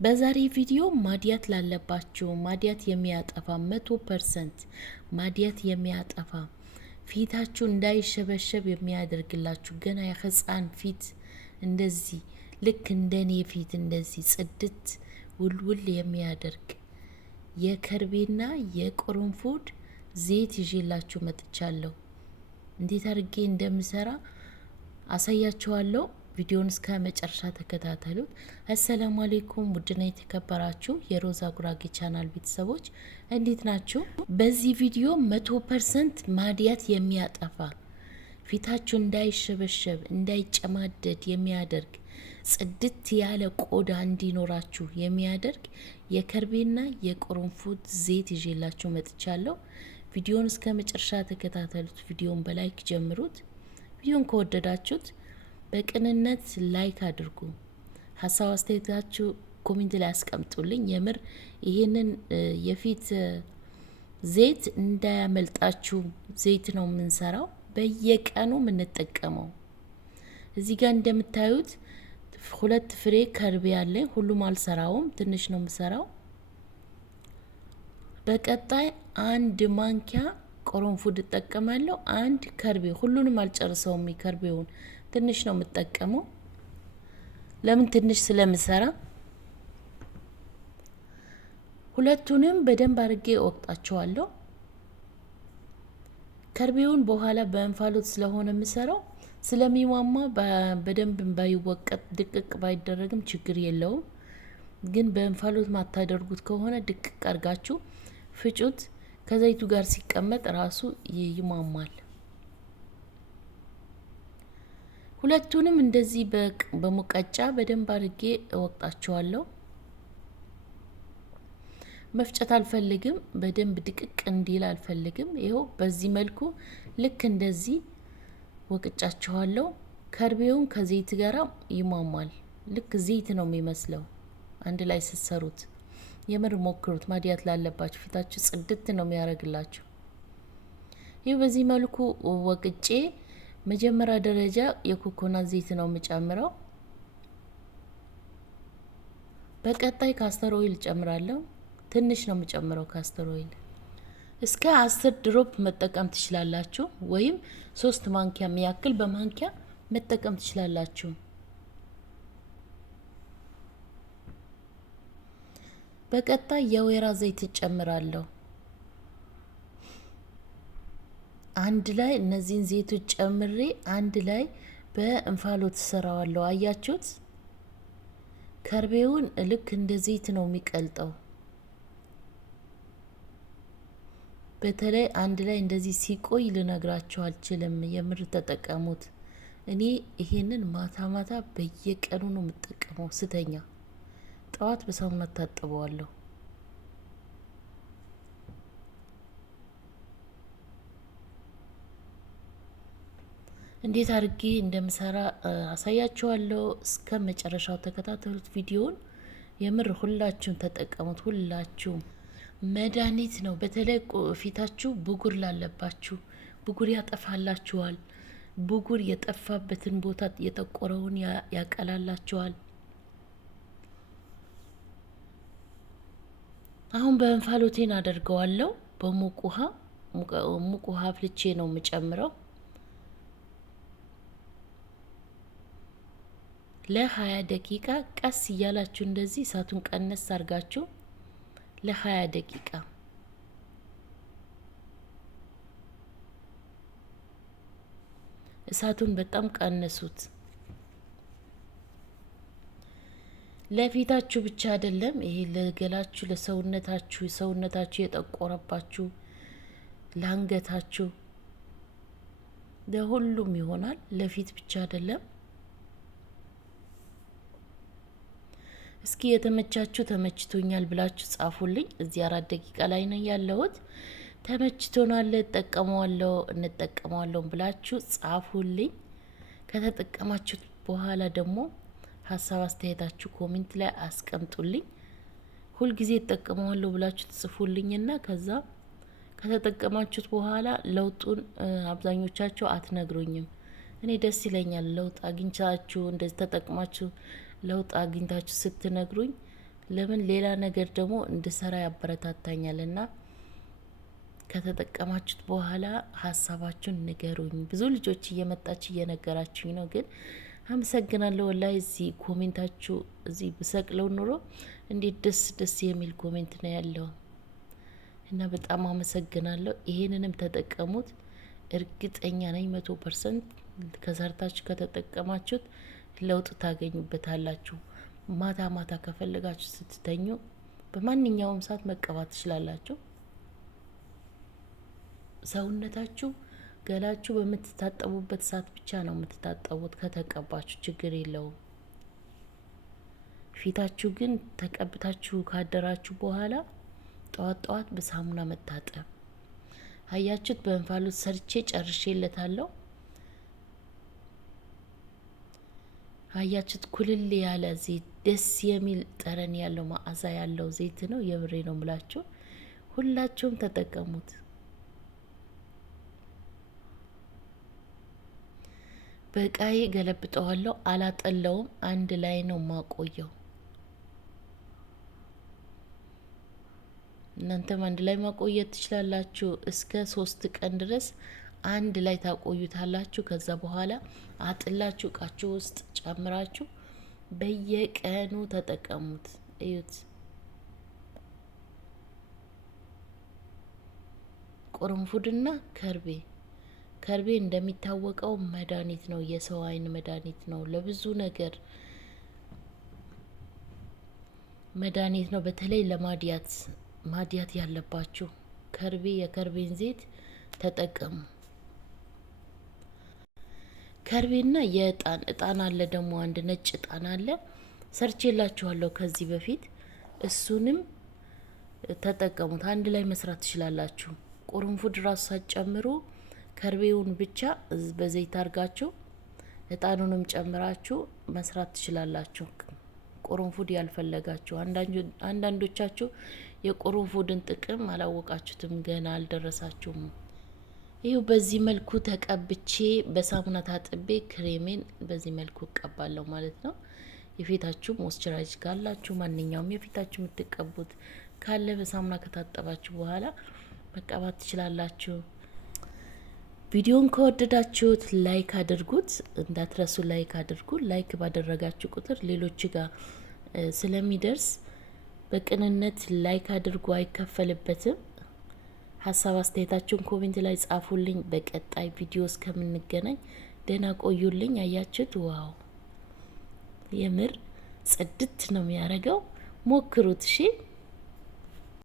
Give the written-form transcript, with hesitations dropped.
በዛሬ ቪዲዮ ማዲያት ላለባችሁ ማዲያት የሚያጠፋ 100% ማዲያት የሚያጠፋ ፊታችሁ እንዳይሸበሸብ የሚያደርግላችሁ ገና የህፃን ፊት እንደዚህ ልክ እንደኔ ፊት እንደዚህ ጽድት ውልውል የሚያደርግ የከርቤና የቅርንፉድ ዘይት ይዤላችሁ መጥቻለሁ። እንዴት አድርጌ እንደምሰራ አሳያችኋለሁ። ቪዲዮውን እስከ መጨረሻ ተከታተሉት። አሰላሙ አለይኩም ውድና የተከበራችሁ የሮዛ ጉራጌ ቻናል ቤተሰቦች እንዴት ናችሁ? በዚህ ቪዲዮ 100% ማዲያት የሚያጠፋ ፊታችሁ እንዳይሸበሸብ እንዳይጨማደድ የሚያደርግ ጽድት ያለ ቆዳ እንዲኖራችሁ የሚያደርግ የከርቤና የቅርንፉድ ዘይት ይዤላችሁ መጥቻለሁ። ቪዲዮውን እስከ መጨረሻ ተከታተሉት። ቪዲዮውን በላይክ ጀምሩት። ቪዲዮውን ከወደዳችሁት በቅንነት ላይክ አድርጉ። ሀሳብ አስተያየታችሁ ኮሜንት ላይ አስቀምጡልኝ። የምር ይሄንን የፊት ዘይት እንዳያመልጣችሁ። ዘይት ነው የምንሰራው፣ በየቀኑ የምንጠቀመው። እዚህ ጋር እንደምታዩት 2 ፍሬ ከርቤ አለኝ። ሁሉም አልሰራውም፣ ትንሽ ነው የምሰራው። በቀጣይ 1 ማንኪያ ቅርንፉድ እጠቀማለሁ። 1 ከርቤ፣ ሁሉንም አልጨርሰውም። ከርቤውን ትንሽ ነው የምጠቀመው። ለምን ትንሽ ስለምሰራ። ሁለቱንም በደንብ አድርጌ ወቅጣቸዋለሁ። ከርቤውን በኋላ በእንፋሎት ስለሆነ የምሰራው ስለሚሟማ በደንብ ባይወቀጥ ድቅቅ ባይደረግም ችግር የለውም። ግን በእንፋሎት ማታደርጉት ከሆነ ድቅቅ አርጋችሁ ፍጩት። ከዘይቱ ጋር ሲቀመጥ ራሱ ይሟማል። ሁለቱንም እንደዚህ በሙቀጫ በደንብ አድርጌ እወቅጣቸዋለሁ። መፍጨት አልፈልግም፣ በደንብ ድቅቅ እንዲል አልፈልግም። ይኸው በዚህ መልኩ ልክ እንደዚህ ወቅጫቸዋለሁ። ከርቤውን ከዘይት ጋር ይሟሟል። ልክ ዘይት ነው የሚመስለው አንድ ላይ ስትሰሩት። የምር ሞክሩት። ማዲያት ላለባችሁ ፊታችሁ ጽድት ነው የሚያደርግላችሁ። ይህ በዚህ መልኩ ወቅጬ መጀመሪያ ደረጃ የኮኮናት ዘይት ነው የምጨምረው። በቀጣይ ካስተር ኦይል ጨምራለሁ። ትንሽ ነው የምጨምረው ካስተር ኦይል። እስከ 10 ድሮፕ መጠቀም ትችላላችሁ፣ ወይም 3 ማንኪያ የሚያክል በማንኪያ መጠቀም ትችላላችሁ። በቀጣይ የወይራ ዘይት ጨምራለሁ። አንድ ላይ እነዚህን ዘይቶች ጨምሬ አንድ ላይ በእንፋሎት ሰራዋለሁ። አያችሁት? ከርቤውን ልክ እንደ ዘይት ነው የሚቀልጠው። በተለይ አንድ ላይ እንደዚህ ሲቆይ ልነግራችሁ አልችልም። የምር ተጠቀሙት። እኔ ይሄንን ማታ ማታ በየቀኑ ነው የምጠቀመው። ስተኛ ጠዋት በሳሙና ታጥበዋለሁ። እንዴት አድርጌ እንደምሰራ አሳያችኋለሁ። እስከ መጨረሻው ተከታተሉት ቪዲዮውን። የምር ሁላችሁም ተጠቀሙት። ሁላችሁም መድኃኒት ነው። በተለይ ፊታችሁ ብጉር ላለባችሁ ብጉር ያጠፋላችኋል። ብጉር የጠፋበትን ቦታ የጠቆረውን ያቀላላችኋል። አሁን በእንፋሎቴን አደርገዋለሁ። በሙቅ ውሃ አፍልቼ ነው የምጨምረው። ለ20 ደቂቃ ቀስ እያላችሁ እንደዚህ እሳቱን ቀነስ አርጋችሁ ለ20 ደቂቃ እሳቱን በጣም ቀነሱት። ለፊታችሁ ብቻ አይደለም ይሄ ለገላችሁ፣ ለሰውነታችሁ፣ ሰውነታችሁ የጠቆረባችሁ፣ ለአንገታችሁ፣ ለሁሉም ይሆናል። ለፊት ብቻ አይደለም። እስኪ የተመቻችሁ ተመችቶኛል ብላችሁ ጻፉልኝ። እዚህ 4 ደቂቃ ላይ ነው ያለሁት። ተመችቶናል፣ እንጠቀመዋለሁ ብላችሁ ጻፉልኝ። ከተጠቀማችሁት በኋላ ደግሞ ሀሳብ አስተያየታችሁ ኮሜንት ላይ አስቀምጡልኝ። ሁልጊዜ እጠቀመዋለሁ ብላችሁ ትጽፉልኝና ከዛ ከተጠቀማችሁት በኋላ ለውጡን አብዛኞቻችሁ አትነግሩኝም። እኔ ደስ ይለኛል ለውጥ አግኝቻችሁ እንደዚህ ተጠቅማችሁ ለውጥ አግኝታችሁ ስትነግሩኝ ለምን ሌላ ነገር ደግሞ እንድሰራ ያበረታታኛልና ከተጠቀማችሁት በኋላ ሀሳባችሁን ንገሩኝ። ብዙ ልጆች እየመጣች እየነገራችሁኝ ነው። ግን አመሰግናለሁ ወላሂ። እዚህ ኮሜንታችሁ እዚህ ብሰቅለው ኑሮ እንዴት ደስ ደስ የሚል ኮሜንት ነው ያለው እና በጣም አመሰግናለሁ። ይሄንንም ተጠቀሙት። እርግጠኛ ነኝ 100% ከሰርታችሁ ከተጠቀማችሁት ለውጥ ታገኙበታላችሁ። ማታ ማታ ከፈለጋችሁ ስትተኙ በማንኛውም ሰዓት መቀባት ትችላላችሁ። ሰውነታችሁ ገላችሁ በምትታጠቡበት ሰዓት ብቻ ነው የምትታጠቡት። ከተቀባችሁ ችግር የለውም። ፊታችሁ ግን ተቀብታችሁ ካደራችሁ በኋላ ጠዋት ጠዋት በሳሙና መታጠብ። አያችሁት? በእንፋሎት ሰርቼ ጨርሼለታለሁ። አያችሁት? ኩልል ያለ ዘይት፣ ደስ የሚል ጠረን ያለው መዓዛ ያለው ዘይት ነው። የብሬ ነው ምላችሁ። ሁላችሁም ተጠቀሙት። በቃዬ ገለብጠዋለሁ። አላጠለውም። አንድ ላይ ነው ማቆየው። እናንተም አንድ ላይ ማቆየት ትችላላችሁ። እስከ 3 ቀን ድረስ አንድ ላይ ታቆዩታላችሁ። ከዛ በኋላ አጥላችሁ እቃችሁ ውስጥ ጨምራችሁ በየቀኑ ተጠቀሙት። እዩት። ቁርንፉድና ከርቤ ከርቤ እንደሚታወቀው መድኃኒት ነው። የሰው አይን መድኃኒት ነው። ለብዙ ነገር መድኃኒት ነው። በተለይ ለማዲያት ያለባችሁ ከርቤ የከርቤን ዘይት ተጠቀሙ። ከርቤና እጣን አለ ደግሞ አንድ ነጭ እጣን አለ። ሰርቼላችኋለሁ ከዚህ በፊት። እሱንም ተጠቀሙት። አንድ ላይ መስራት ትችላላችሁ። ቁርንፉድ ራሱ ሳትጨምሩ ከርቤውን ብቻ በዘይት አርጋችሁ እጣኑንም ጨምራችሁ መስራት ትችላላችሁ። ቁርንፉድ ያልፈለጋችሁ አንዳንዶቻችሁ የቁርንፉድን ጥቅም አላወቃችሁትም፣ ገና አልደረሳችሁም። ይኸው በዚህ መልኩ ተቀብቼ በሳሙና ታጥቤ ክሬሜን በዚህ መልኩ እቀባለሁ ማለት ነው። የፊታችሁ ሞይስቸራይዝ ካላችሁ ማንኛውም የፊታችሁ የምትቀቡት ካለ በሳሙና ከታጠባችሁ በኋላ መቀባት ትችላላችሁ። ቪዲዮን ከወደዳችሁት ላይክ አድርጉት፣ እንዳትረሱ ላይክ አድርጉ። ላይክ ባደረጋችሁ ቁጥር ሌሎች ጋር ስለሚደርስ በቅንነት ላይክ አድርጉ፣ አይከፈልበትም። ሀሳብ አስተያየታችሁን ኮሜንት ላይ ጻፉልኝ። በቀጣይ ቪዲዮ እስከምንገናኝ ደህና ቆዩልኝ። አያችሁት? ዋው የምር ጽድት ነው የሚያደርገው። ሞክሩት እሺ።